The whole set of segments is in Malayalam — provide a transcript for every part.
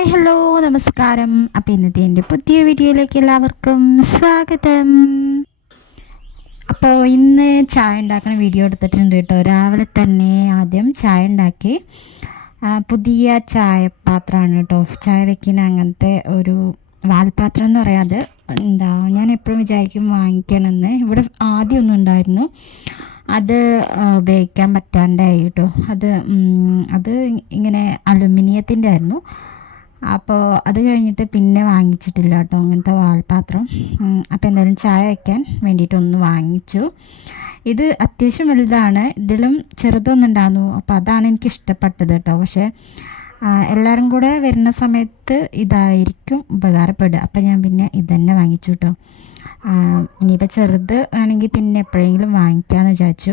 ഹായ് ഹലോ നമസ്കാരം. അപ്പോൾ ഇന്നത്തെ എന്റെ പുതിയ വീഡിയോയിലേക്ക് എല്ലാവർക്കും സ്വാഗതം. അപ്പോൾ ഇന്ന് ചായ ഉണ്ടാക്കുന്ന വീഡിയോ എടുത്തിട്ടുണ്ട് കേട്ടോ. രാവിലെ തന്നെ ആദ്യം ചായ ഉണ്ടാക്കി. പുതിയ ചായപാത്രമാണ് കേട്ടോ. ചായ വയ്ക്കുന്ന അങ്ങനത്തെ ഒരു വാൽപാത്രം എന്ന് പറയാതെ എന്താ ഞാൻ എപ്പോഴും വിചാരിക്കും വാങ്ങിക്കണമെന്ന്. ഇവിടെ ആദ്യം ഒന്നും ഉണ്ടായിരുന്നു. അത് ഉപയോഗിക്കാൻ പറ്റാണ്ടായി കേട്ടോ. അത് അത് ഇങ്ങനെ അലുമിനിയത്തിന്റെ ആയിരുന്നു. അപ്പോൾ അത് കഴിഞ്ഞിട്ട് പിന്നെ വാങ്ങിച്ചിട്ടില്ല കേട്ടോ അങ്ങനത്തെ വാൽപാത്രം. അപ്പോൾ എന്തായാലും ചായ വയ്ക്കാൻ വേണ്ടിയിട്ടൊന്ന് വാങ്ങിച്ചു. ഇത് അത്യാവശ്യം വലുതാണ്. ഇതിലും ചെറുതൊന്നുണ്ടായിരുന്നു അപ്പോൾ അതാണ് എനിക്ക് ഇഷ്ടപ്പെട്ടത് കേട്ടോ. പക്ഷേ എല്ലാവരും കൂടെ വരുന്ന സമയത്ത് ഇതായിരിക്കും ഉപകാരപ്പെടുക. അപ്പം ഞാൻ പിന്നെ ഇതന്നെ വാങ്ങിച്ചു കേട്ടോ ഇനിയിപ്പോൾ ചെറുത് ആണെങ്കിൽ പിന്നെ എപ്പോഴെങ്കിലും വാങ്ങിക്കാമെന്ന് വിചാരിച്ചു.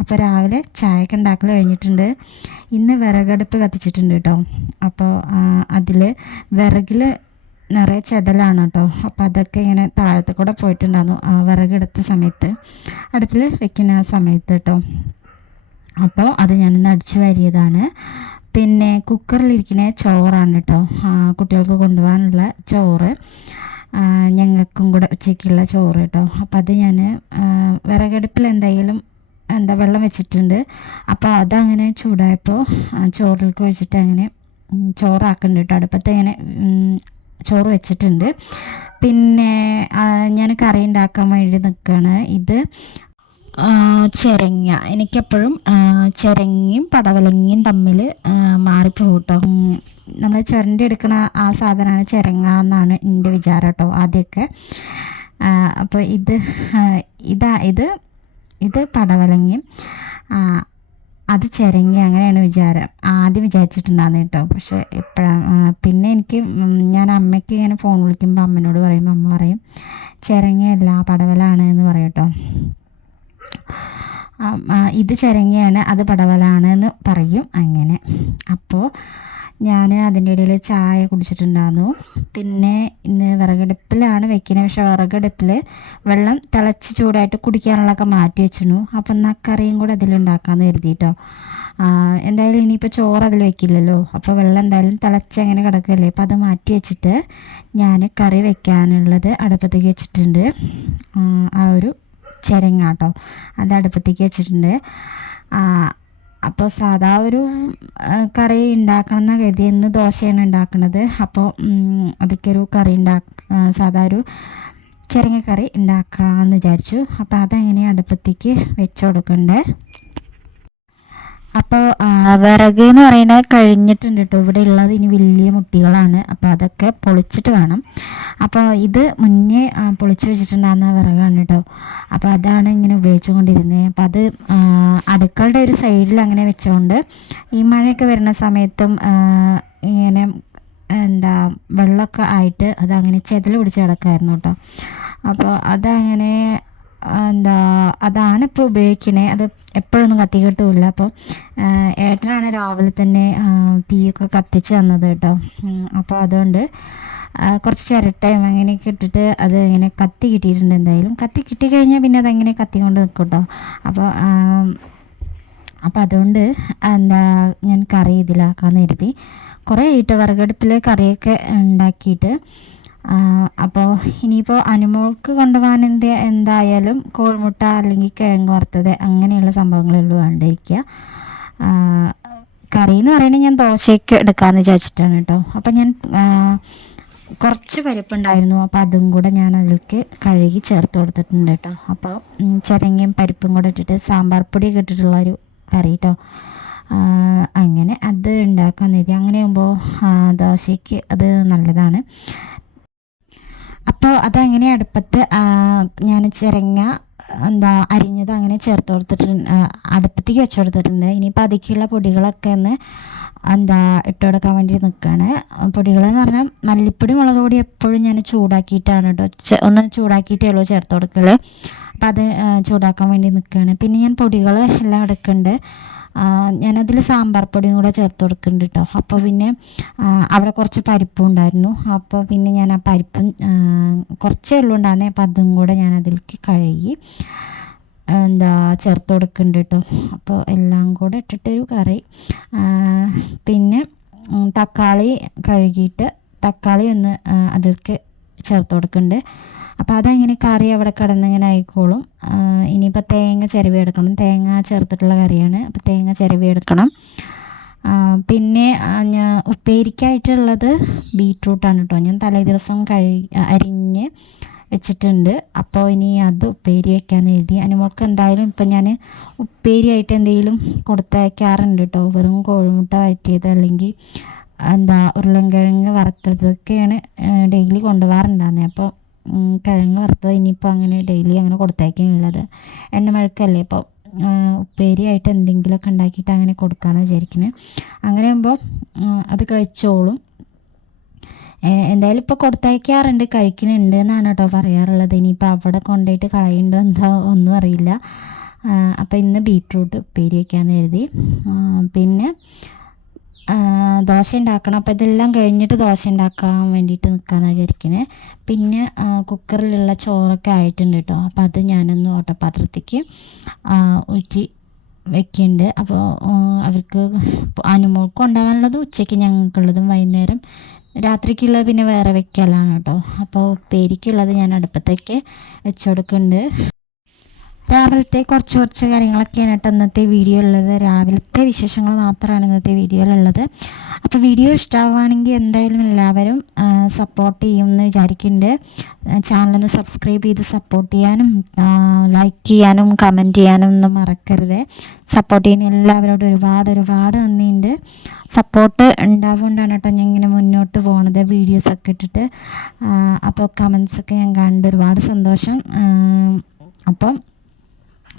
അപ്പോൾ രാവിലെ ചായയൊക്കെ ഉണ്ടാക്കൽ കഴിഞ്ഞിട്ടുണ്ട്. ഇന്ന് വിറകടുപ്പ് കത്തിച്ചിട്ടുണ്ട് കേട്ടോ. അപ്പോൾ അതിൽ വിറകിൽ നിറയെ ചെതലാണ് കേട്ടോ. അപ്പോൾ അതൊക്കെ ഇങ്ങനെ താഴത്തെ കൂടെ പോയിട്ടുണ്ടായിരുന്നു വിറകെടുത്ത സമയത്ത്. അടുപ്പിൽ വെക്കുന്ന ആ സമയത്ത് കേട്ടോ. അപ്പോൾ അത് ഞാനൊന്ന് അടിച്ചു വാരിയതാണ്. പിന്നെ കുക്കറിലിരിക്കുന്ന ചോറാണ് കേട്ടോ കുട്ടികൾക്ക് കൊണ്ടുപോകാനുള്ള ചോറ്. ഞങ്ങൾക്കും കൂടെ ഉച്ചയ്ക്കുള്ള ചോറ് കേട്ടോ അപ്പോൾ അത് ഞാൻ വിറകടുപ്പിൽ എന്തായാലും എന്താ വെള്ളം വെച്ചിട്ടുണ്ട്. അപ്പോൾ അതങ്ങനെ ചൂടായപ്പോൾ ചോറിലേക്ക് ഒഴിച്ചിട്ട് അങ്ങനെ ചോറാക്കുന്നുണ്ട് കേട്ടോ അടുപ്പത്ത് അങ്ങനെ ചോറ് വെച്ചിട്ടുണ്ട്. പിന്നെ ഞാൻ കറി ഉണ്ടാക്കാൻ വേണ്ടി നിൽക്കുകയാണ് ഇത് ചിരങ്ങ. എനിക്കെപ്പോഴും ചെരങ്ങയും പടവലങ്ങയും തമ്മിൽ മാറിപ്പോകും കേട്ടോ നമ്മൾ ചുരണ്ടി എടുക്കുന്ന ആ സാധനമാണ് ചെരങ്ങ എന്നാണ് എന്റെ വിചാരം കേട്ടോ ആദ്യമൊക്കെ അപ്പോൾ ഇത് ഇതാ ഇത് ഇത് പടവലങ്ങയും അത് ചിരങ്ങ അങ്ങനെയാണ് വിചാരം. ആദ്യം വിചാരിച്ചിട്ടുണ്ടായിരുന്നു കേട്ടോ പക്ഷേ ഇപ്പോഴാണ് പിന്നെ എനിക്ക് ഞാൻ അമ്മയ്ക്ക് ഇങ്ങനെ ഫോൺ വിളിക്കുമ്പോൾ അമ്മനോട് പറയുമ്പോൾ അമ്മ പറയും ചിരങ്ങയല്ല പടവലാണ് എന്ന് പറയും കേട്ടോ ഇത് ചിരങ്ങയാണ് അത് പടവലാണ് എന്ന് പറയും അങ്ങനെ. അപ്പോൾ ഞാൻ അതിന്റെ ഇടയിൽ ചായ കുടിച്ചിട്ടുണ്ടായിരുന്നു പിന്നെ ഇന്ന് വിറകടുപ്പിലാണ് വെക്കുന്നത് പക്ഷേ വിറകടുപ്പിൽ വെള്ളം തിളച്ച് ചൂടായിട്ട് കുടിക്കാനുള്ളതൊക്കെ മാറ്റി വെച്ചിരുന്നു. അപ്പം എന്നാൽ കറിയും കൂടെ അതിലുണ്ടാക്കാമെന്ന് കരുതിയിട്ടോ എന്തായാലും ഇനിയിപ്പോൾ ചോറ് അതിൽ വെക്കില്ലല്ലോ. അപ്പോൾ വെള്ളം എന്തായാലും തിളച്ച് അങ്ങനെ കിടക്കുകയല്ലേ. അപ്പോൾ അത് മാറ്റി വെച്ചിട്ട് ഞാൻ കറി വെക്കാനുള്ളത് അടുപ്പത്തേക്ക് വെച്ചിട്ടുണ്ട്. ആ ഒരു ചിരങ്ങ കേട്ടോ അത് അടുപ്പത്തേക്ക് വെച്ചിട്ടുണ്ട്. അപ്പോൾ സാധാ ഒരു കറി ഉണ്ടാക്കണം എന്ന കരുതി ഇന്ന് ദോശയാണ് ഉണ്ടാക്കുന്നത് അപ്പോൾ അതൊക്കെ ഒരു കറി ഉണ്ടാക്ക സാധാ ഒരു ചിരങ്ങക്കറി കറി ഉണ്ടാക്കാമെന്ന് വിചാരിച്ചു. അപ്പോൾ അതങ്ങനെ അടുപ്പത്തേക്ക് വെച്ച് കൊടുക്കണ്ടേ? അപ്പോൾ വിറക് എന്ന് പറയുന്നത് കഴിഞ്ഞിട്ടുണ്ട് കേട്ടോ ഇവിടെ ഉള്ളത് ഇനി വലിയ മുട്ടികളാണ്. അപ്പോൾ അതൊക്കെ പൊളിച്ചിട്ട് വേണം. അപ്പോൾ ഇത് മുന്നേ പൊളിച്ച് വെച്ചിട്ടുണ്ടാകുന്ന വിറകാണ് കേട്ടോ അപ്പോൾ അതാണ് ഇങ്ങനെ ഉപയോഗിച്ചുകൊണ്ടിരുന്നത് അപ്പോൾ അത് അടുക്കളുടെ ഒരു സൈഡിൽ അങ്ങനെ വെച്ചുകൊണ്ട് ഈ മഴയൊക്കെ വരുന്ന സമയത്തും ഇങ്ങനെ എന്താ വെള്ളമൊക്കെ ആയിട്ട് അതങ്ങനെ ചെതൽ പിടിച്ച് കിടക്കായിരുന്നു കേട്ടോ അപ്പോൾ അതങ്ങനെ എന്താ അതാണ് ഇപ്പോൾ ഉപയോഗിക്കണേ. അത് എപ്പോഴൊന്നും കത്തി കിട്ടൂല അപ്പോൾ ഏട്ടനാണ് രാവിലെ തന്നെ തീയൊക്കെ കത്തിച്ച് തന്നത് കേട്ടോ. അപ്പോൾ അതുകൊണ്ട് കുറച്ച് ചിരട്ടയും അങ്ങനെയൊക്കെ ഇട്ടിട്ട് അത് ഇങ്ങനെ കത്തി കിട്ടിയിട്ടുണ്ട് എന്തായാലും. കത്തി കിട്ടിക്കഴിഞ്ഞാൽ പിന്നെ അതങ്ങനെ കത്തി കൊണ്ട് നിൽക്കും കേട്ടോ അപ്പോൾ അപ്പോൾ അതുകൊണ്ട് എന്താ ഞാൻ കറി ഇതിലാക്കാമെന്ന് കരുതി. കുറേ ആയിട്ട് വിറകടുപ്പിൽ കറിയൊക്കെ ഉണ്ടാക്കിയിട്ട് അപ്പോൾ ഇനിയിപ്പോൾ അനുമോൾക്ക് കൊണ്ടുപോകാൻ എന്ത് എന്തായാലും കോഴിമുട്ട അല്ലെങ്കിൽ കിഴങ്ങ് വറുത്തത് അങ്ങനെയുള്ള സംഭവങ്ങളുള്ളൂ വേണ്ടിയിരിക്കുക കറി എന്ന് പറയുന്നത് ഞാൻ ദോശയ്ക്ക് എടുക്കാമെന്ന് വിചാരിച്ചിട്ടാണ് കേട്ടോ. അപ്പോൾ ഞാൻ കുറച്ച് പരിപ്പുണ്ടായിരുന്നു. അപ്പോൾ അതും കൂടെ ഞാൻ അതിലേക്ക് കഴുകി ചേർത്ത് കൊടുത്തിട്ടുണ്ട് കേട്ടോ. അപ്പോൾ ചിരങ്ങയും പരിപ്പും കൂടെ ഇട്ടിട്ട് സാമ്പാർ പൊടിയൊക്കെ ഇട്ടിട്ടുള്ള ഒരു കറി കേട്ടോ. അങ്ങനെ അത് ഉണ്ടാക്കാൻ നേരി അങ്ങനെ ആകുമ്പോൾ ദോശയ്ക്ക് അത് നല്ലതാണ്. അപ്പോൾ അതങ്ങനെ അടുപ്പത്ത് ഞാൻ ചിരങ്ങ എന്താ അരിഞ്ഞത് അങ്ങനെ ചേർത്ത് കൊടുത്തിട്ടുണ്ട് അടുപ്പത്തേക്ക് വെച്ച് കൊടുത്തിട്ടുണ്ട്. ഇനിയിപ്പോൾ അതിക്കുള്ള പൊടികളൊക്കെ ഒന്ന് എന്താ ഇട്ട് കൊടുക്കാൻ വേണ്ടി നിൽക്കുകയാണ് പൊടികളെന്ന് പറഞ്ഞാൽ മല്ലിപ്പൊടി മുളക് പൊടി എപ്പോഴും ഞാൻ ചൂടാക്കിയിട്ടാണ് കേട്ടോ ഒന്ന് ചൂടാക്കിയിട്ടേ ഉള്ളൂ ചേർത്ത് കൊടുക്കൽ അപ്പോൾ അത് ചൂടാക്കാൻ വേണ്ടി നിൽക്കുകയാണ് പിന്നെ ഞാൻ പൊടികൾ എല്ലാം എടുക്കുന്നുണ്ട് ഞാനതിൽ സാമ്പാർ പൊടിയും കൂടെ ചേർത്ത് കൊടുക്കുന്നുണ്ട് കേട്ടോ അപ്പോൾ പിന്നെ അവിടെ കുറച്ച് പരിപ്പും ഉണ്ടായിരുന്നു. അപ്പോൾ പിന്നെ ഞാൻ ആ പരിപ്പും കുറച്ചേ ഉള്ളൂ ഉണ്ടായിരുന്നേ. അപ്പോൾ അതും കൂടെ ഞാൻ അതിലേക്ക് കഴുകി എന്താ ചേർത്ത് കൊടുക്കുന്നുണ്ട് കേട്ടോ അപ്പോൾ എല്ലാം കൂടെ ഇട്ടിട്ടൊരു കറി. പിന്നെ തക്കാളി കഴുകിയിട്ട് തക്കാളി ഒന്ന് അതിലേക്ക് ചേർത്ത് കൊടുക്കുന്നുണ്ട് അപ്പോൾ അതങ്ങനെ കറി അവിടെ കിടന്നിങ്ങനെ ആയിക്കോളും. ഇനിയിപ്പോൾ തേങ്ങ ചിരവി എടുക്കണം. തേങ്ങ ചേർത്തിട്ടുള്ള കറിയാണ്. അപ്പോൾ തേങ്ങ ചിരവി എടുക്കണം. പിന്നെ ഞാൻ ഉപ്പേരിക്കായിട്ടുള്ളത് ബീട്രൂട്ടാണ് കേട്ടോ ഞാൻ തലേ ദിവസം കഴി അരിഞ്ഞ് വെച്ചിട്ടുണ്ട്. അപ്പോൾ ഇനി അത് ഉപ്പേരി വെക്കാമെന്ന് എഴുതി അനുമോൾക്ക് എന്തായാലും ഇപ്പം ഞാൻ ഉപ്പേരിയായിട്ട് എന്തെങ്കിലും കൊടുത്തയക്കാറുണ്ട് കേട്ടോ വെറും കോഴിമുട്ട വഴറ്റിയത് അല്ലെങ്കിൽ എന്താ ഉരുളൻകിഴങ്ങ് വറുത്തതൊക്കെയാണ് ഡെയിലി കൊണ്ടുപോകാറുണ്ടായിരുന്നത് അപ്പോൾ കിഴങ്ങ് വറുത്തത് ഇനിയിപ്പോൾ അങ്ങനെ ഡെയിലി അങ്ങനെ കൊടുത്തയക്കാനുള്ളത് എണ്ണമഴക്കല്ലേ ഇപ്പോൾ ഉപ്പേരിയായിട്ട് എന്തെങ്കിലുമൊക്കെ ഉണ്ടാക്കിയിട്ട് അങ്ങനെ കൊടുക്കാമെന്ന് വിചാരിക്കുന്നത് അങ്ങനെ ആകുമ്പോൾ അത് കഴിച്ചോളും. എന്തായാലും ഇപ്പോൾ കൊടുത്തയക്കാറുണ്ട് കഴിക്കുന്നുണ്ട് എന്നാണ് കേട്ടോ പറയാറുള്ളത്. ഇനിയിപ്പോൾ അവിടെ കൊണ്ടുപോയിട്ട് കളയുന്നുണ്ടോ എന്തോ ഒന്നും അറിയില്ല. അപ്പോൾ ഇന്ന് ബീട്രൂട്ട് ഉപ്പേരി വയ്ക്കാമെന്ന് കരുതി പിന്നെ ദോശ ഉണ്ടാക്കണം അപ്പോൾ ഇതെല്ലാം കഴിഞ്ഞിട്ട് ദോശ ഉണ്ടാക്കാൻ വേണ്ടിയിട്ട് നിൽക്കാമെന്ന് വിചാരിക്കുന്നത് പിന്നെ കുക്കറിലുള്ള ചോറൊക്കെ ആയിട്ടുണ്ട് കേട്ടോ അപ്പോൾ അത് ഞാനൊന്ന് ഓട്ടപാത്രത്തേക്ക് ഊറ്റി വെക്കുന്നുണ്ട് അപ്പോൾ അവർക്ക് അനുമോൾക്ക് ഉണ്ടാകാനുള്ളത് ഉച്ചയ്ക്ക് ഞങ്ങൾക്കുള്ളതും വൈകുന്നേരം രാത്രിക്കുള്ളത് പിന്നെ വേറെ വെക്കലാണ് കേട്ടോ അപ്പോൾ ഉപ്പേരിക്കുള്ളത് ഞാൻ അടുപ്പത്തേക്ക് വെച്ചു കൊടുക്കുന്നുണ്ട് രാവിലത്തെ കുറച്ച് കുറച്ച് കാര്യങ്ങളൊക്കെയാണ് കേട്ടോ ഇന്നത്തെ വീഡിയോ ഉള്ളത് രാവിലത്തെ വിശേഷങ്ങൾ മാത്രമാണ് ഇന്നത്തെ വീഡിയോയിലുള്ളത് അപ്പോൾ വീഡിയോ ഇഷ്ടമാവുകയാണെങ്കിൽ എന്തായാലും എല്ലാവരും സപ്പോർട്ട് ചെയ്യും എന്ന് വിചാരിക്കുന്നുണ്ട്. ചാനലൊന്ന് സബ്സ്ക്രൈബ് ചെയ്ത് സപ്പോർട്ട് ചെയ്യാനും ലൈക്ക് ചെയ്യാനും കമന്റ് ചെയ്യാനും ഒന്നും മറക്കരുത്. സപ്പോർട്ട് ചെയ്യുന്ന എല്ലാവരോടും ഒരുപാട് ഒരുപാട് നന്ദിയുണ്ട്. സപ്പോർട്ട് ഉണ്ടാവുകൊണ്ടാണ് കേട്ടോ ഞാൻ ഇങ്ങനെ മുന്നോട്ട് പോണത് വീഡിയോസൊക്കെ ഇട്ടിട്ട്. അപ്പോൾ കമൻസൊക്കെ ഞാൻ കണ്ട് ഒരുപാട് സന്തോഷം. അപ്പം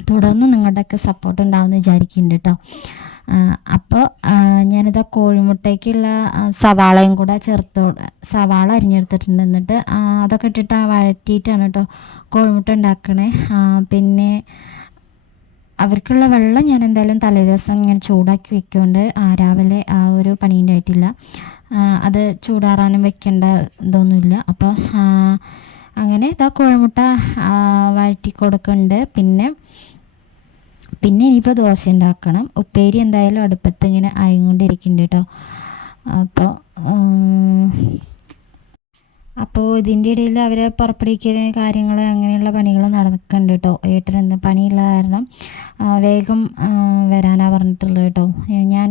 തുടർന്ന് നിങ്ങളുടെയൊക്കെ സപ്പോർട്ട് ഉണ്ടാവുമെന്ന് വിചാരിക്കുന്നുണ്ട് കേട്ടോ അപ്പോൾ ഞാനിതാ കോഴിമുട്ടയ്ക്കുള്ള സവാളയും കൂടെ ചേർത്ത് സവാള അരിഞ്ഞെടുത്തിട്ടുണ്ട്. എന്നിട്ട് അതൊക്കെ ഇട്ടിട്ട് വഴറ്റിയിട്ടാണ് കേട്ടോ കോഴിമുട്ട ഉണ്ടാക്കണേ. പിന്നെ അവർക്കുള്ള വെള്ളം ഞാൻ എന്തായാലും തലേ ദിവസം ഇങ്ങനെ ചൂടാക്കി വെക്കുകൊണ്ട് ആ രാവിലെ ആ ഒരു പണീന്റെ ആയിട്ടില്ല അത് ചൂടാറാനും വെക്കേണ്ട ഇതൊന്നുമില്ല. അപ്പോൾ അങ്ങനെ ഇതാ കോഴിമുട്ട വഴറ്റി കൊടുക്കുന്നുണ്ട് പിന്നെ പിന്നെ ഇനിയിപ്പോൾ ദോശ ഉണ്ടാക്കണം. ഉപ്പേരി എന്തായാലും അടുപ്പത്ത് ഇങ്ങനെ ആയിക്കൊണ്ടിരിക്കുന്നുണ്ട് കേട്ടോ അപ്പോൾ അപ്പോൾ ഇതിന്റെ ഇടയിൽ അവരെ പുറപ്പെടുവിക്കുന്ന കാര്യങ്ങൾ അങ്ങനെയുള്ള പണികൾ നടക്കുന്നുണ്ട് കേട്ടോ. ഏട്ടൻ ഇന്ന് പണിയുള്ള കാരണം വേഗം വരാനാണ് പറഞ്ഞിട്ടുള്ളത് കേട്ടോ. ഞാൻ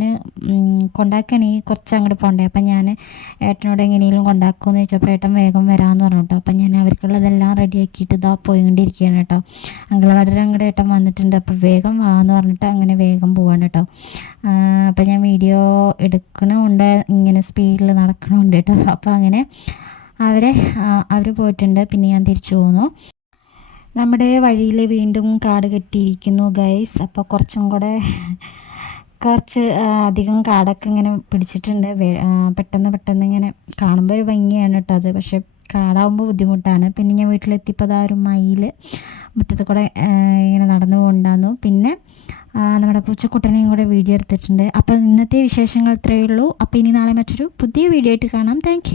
കൊണ്ടാക്കുകയാണെങ്കിൽ കുറച്ച് അങ്ങോട്ട് പോകണ്ടേ അപ്പം ഞാൻ ഏട്ടനോട് എങ്ങനെയെങ്കിലും കൊണ്ടാക്കുമെന്ന് ചോദിച്ചപ്പോൾ ഏട്ടൻ വേഗം വരാമെന്ന് പറഞ്ഞു കേട്ടോ. അപ്പം ഞാൻ അവർക്കുള്ളതെല്ലാം റെഡിയാക്കിയിട്ട് ഇതാ പോയിക്കൊണ്ടിരിക്കുകയാണ് കേട്ടോ. അങ്കിളവാടിയുടെ അങ്ങോട്ട് ഏട്ടൻ വന്നിട്ടുണ്ട്. അപ്പോൾ വേഗം വാന്ന് പറഞ്ഞിട്ട് അങ്ങനെ വേഗം പോവാണ് കേട്ടോ. അപ്പം ഞാൻ വീഡിയോ എടുക്കണമുണ്ട് ഇങ്ങനെ സ്പീഡിൽ നടക്കണമുണ്ട് കേട്ടോ. അപ്പോൾ അങ്ങനെ അവരെ അവർ പോയിട്ടുണ്ട്. പിന്നെ ഞാൻ തിരിച്ചു പോന്നു. നമ്മുടെ വഴിയിൽ വീണ്ടും കാട് കെട്ടിയിരിക്കുന്നു ഗൈസ് അപ്പോൾ കുറച്ചും കൂടെ കുറച്ച് അധികം കാടൊക്കെ ഇങ്ങനെ പിടിച്ചിട്ടുണ്ട്. പെട്ടെന്ന് പെട്ടെന്ന് ഇങ്ങനെ കാണുമ്പോൾ ഒരു ഭംഗിയാണ് കേട്ടോ അത്. പക്ഷേ കാടാവുമ്പോൾ ബുദ്ധിമുട്ടാണ്. പിന്നെ ഞാൻ വീട്ടിലെത്തിയപ്പോൾ അതാ ഒരു മയിൽ മുറ്റത്ത് കൂടെ ഇങ്ങനെ നടന്നു പോകണ്ടായിരുന്നു പിന്നെ നമ്മുടെ പൂച്ചക്കുട്ടനെയും കൂടെ വീഡിയോ എടുത്തിട്ടുണ്ട്. അപ്പോൾ ഇന്നത്തെ വിശേഷങ്ങൾ ഇത്രയേ ഉള്ളൂ. അപ്പോൾ ഇനി നാളെ മറ്റൊരു പുതിയ വീഡിയോ ആയിട്ട് കാണാം. താങ്ക്